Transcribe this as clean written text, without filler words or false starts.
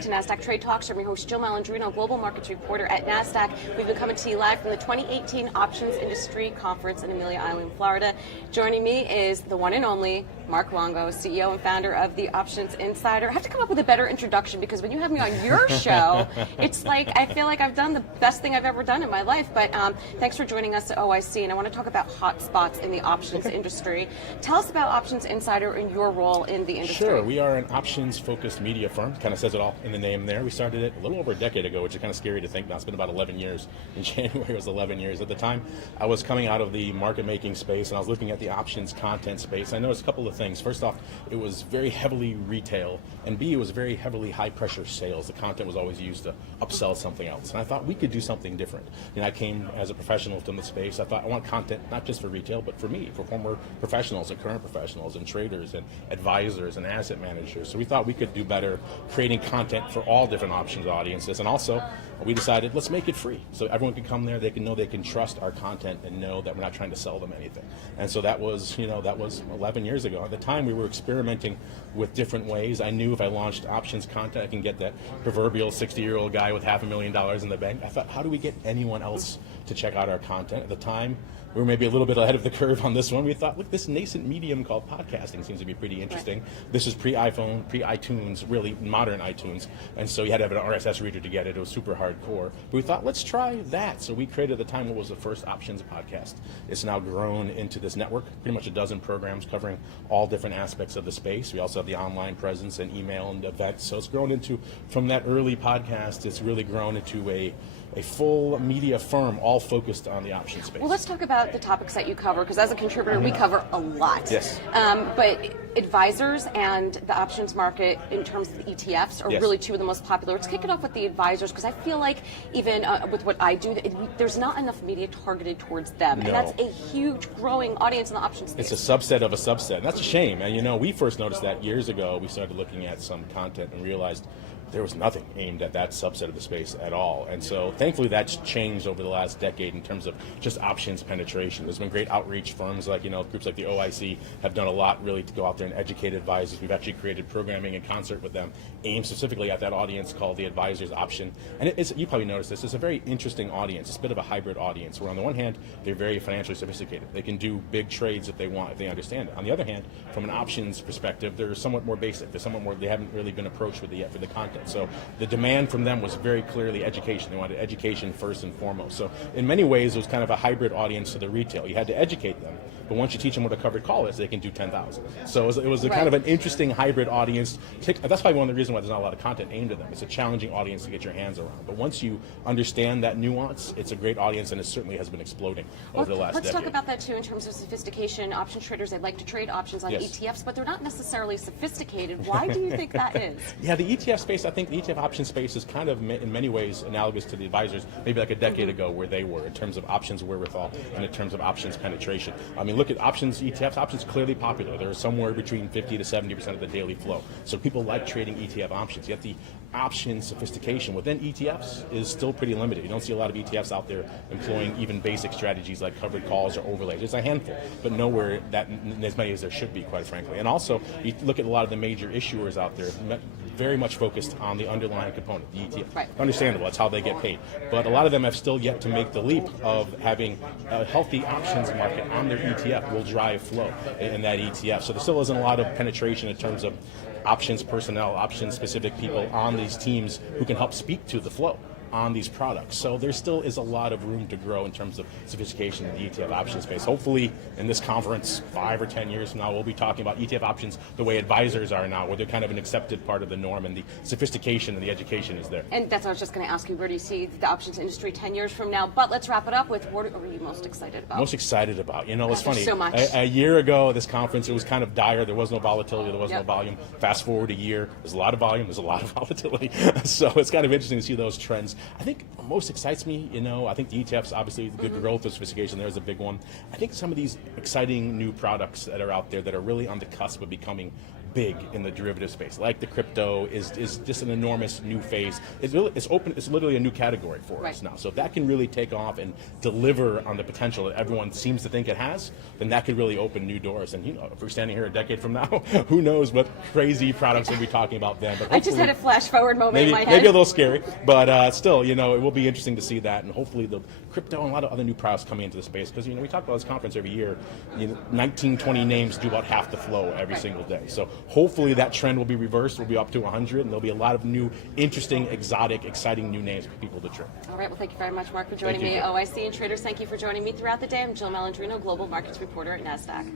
back to Nasdaq Trade Talks. I'm your host, Jill Malandrino, Global Markets Reporter at Nasdaq. We've been coming to you live from the 2018 Options Industry Conference in Amelia Island, Florida. Joining me is the one and only Mark Longo, CEO and founder of the Options Insider. I have to come up with a better introduction because when you have me on your show, it's like I feel like I've done the best thing I've ever done in my life. But thanks for joining us at OIC, and I want to talk about hot spots in the options industry. Tell us about Options Insider and your role in the industry. Sure, we are an options-focused media firm. Kind of says it all in the name there. We started it a little over a decade ago, which is kind of scary to think now. It's been about 11 years. In January, it was 11 years. At the time, I was coming out of the market-making space, and I was looking at the options content space. I noticed a couple of things. First off, it was very heavily retail, and B, it was very heavily high-pressure sales. The content was always used to upsell something else, and I thought we could do something different. And I came as a professional from the space. I thought I want content not just for retail, but for me, for former professionals and current professionals and traders and advisors and asset managers. So we thought we could do better creating content for all different options audiences, and also we decided let's make it free so everyone can come there, they can know they can trust our content and know that we're not trying to sell them anything. And so that was 11 years ago. At the time we were experimenting with different ways. I knew if I launched options content I can get that proverbial 60-year-old guy with $500,000 in the bank. I thought, how do we get anyone else to check out our content? At the time we were maybe a little bit ahead of the curve on this one. We thought, look, this nascent medium called podcasting seems to be pretty interesting. Right. This is pre-iPhone, pre-iTunes, really modern iTunes. And so you had to have an RSS reader to get it. It was super hardcore. But we thought, let's try that. So we created at the time what was the first options podcast. It's now grown into this network, pretty much a dozen programs covering all different aspects of the space. We also have the online presence and email and events. So it's grown into, from that early podcast, it's really grown into a full media firm all focused on the options space. Well, let's talk about the topics that you cover, because as a contributor, we cover a lot. Yes. But advisors and the options market in terms of the ETFs are really two of the most popular. Let's kick it off with the advisors, because I feel like even with what I do, there's not enough media targeted towards them. No. And that's a huge growing audience in the options space. It's a subset of a subset. And that's a shame. And we first noticed that years ago. We started looking at some content and realized there was nothing aimed at that subset of the space at all. And so thankfully that's changed over the last decade in terms of just options penetration. There's been great outreach. Firms like, groups like the OIC have done a lot really to go out there and educate advisors. We've actually created programming in concert with them aimed specifically at that audience called the advisors option. And you probably noticed this, it's a very interesting audience. It's a bit of a hybrid audience where on the one hand, they're very financially sophisticated. They can do big trades if they want, if they understand it. On the other hand, from an options perspective, they're somewhat more basic. They haven't really been approached with it yet for the content. So the demand from them was very clearly education. They wanted education first and foremost. So in many ways, it was kind of a hybrid audience to the retail. You had to educate them, but once you teach them what a covered call is, they can do 10,000. So it was a kind of an interesting hybrid audience. That's probably one of the reasons why there's not a lot of content aimed at them. It's a challenging audience to get your hands around. But once you understand that nuance, it's a great audience, and it certainly has been exploding over the last decade. Let's talk about that too in terms of sophistication. Option traders, they like to trade options on ETFs, but they're not necessarily sophisticated. Why do you think that is? Yeah, the ETF space, I think the ETF option space is kind of in many ways analogous to the advisors maybe like a decade ago where they were in terms of options wherewithal and in terms of options penetration. I mean, look at options, ETFs. Options clearly popular. They're somewhere between 50 to 70% of the daily flow. So people like trading ETF options. Yet the option sophistication within ETFs is still pretty limited. You don't see a lot of ETFs out there employing even basic strategies like covered calls or overlays. There's a handful, but nowhere that as many as there should be, quite frankly. And also, you look at a lot of the major issuers out there, very much focused on the underlying component, the ETF. Right. Understandable, that's how they get paid. But a lot of them have still yet to make the leap of having a healthy options market on their ETF will drive flow in that ETF. So there still isn't a lot of penetration in terms of options personnel, options specific people on these teams who can help speak to the flow on these products. So there still is a lot of room to grow in terms of sophistication in the ETF option space. Hopefully in this conference 5 or 10 years from now we'll be talking about ETF options the way advisors are now, where they're kind of an accepted part of the norm and the sophistication and the education is there. And that's what I was just going to ask you, where do you see the options industry 10 years from now? But let's wrap it up with what are you most excited about? Most excited about? It's funny. So much. A year ago this conference, it was kind of dire. There was no volatility, there was no volume. Fast forward a year, there's a lot of volume, there's a lot of volatility. So it's kind of interesting to see those trends. I think what most excites me, I think the ETFs, obviously the good growth and sophistication there is a big one. I think some of these exciting new products that are out there that are really on the cusp of becoming big in the derivative space, like the crypto, is just an enormous new phase. It's open. It's literally a new category for us now. So if that can really take off and deliver on the potential that everyone seems to think it has, then that could really open new doors. And if we're standing here a decade from now, who knows what crazy products we'll be talking about then. But I just had a flash forward moment in my head. Maybe a little scary, but still, it will be interesting to see that, and hopefully the crypto and a lot of other new products coming into the space, because we talk about this conference every year. 19, 20 names do about half the flow every single day. So hopefully that trend will be reversed. We'll be up to 100, and there'll be a lot of new, interesting, exotic, exciting new names for people to trade. All right. Well, thank you very much, Mark, for joining me. OIC and traders, thank you for joining me throughout the day. I'm Jill Malandrino, Global Markets Reporter at Nasdaq.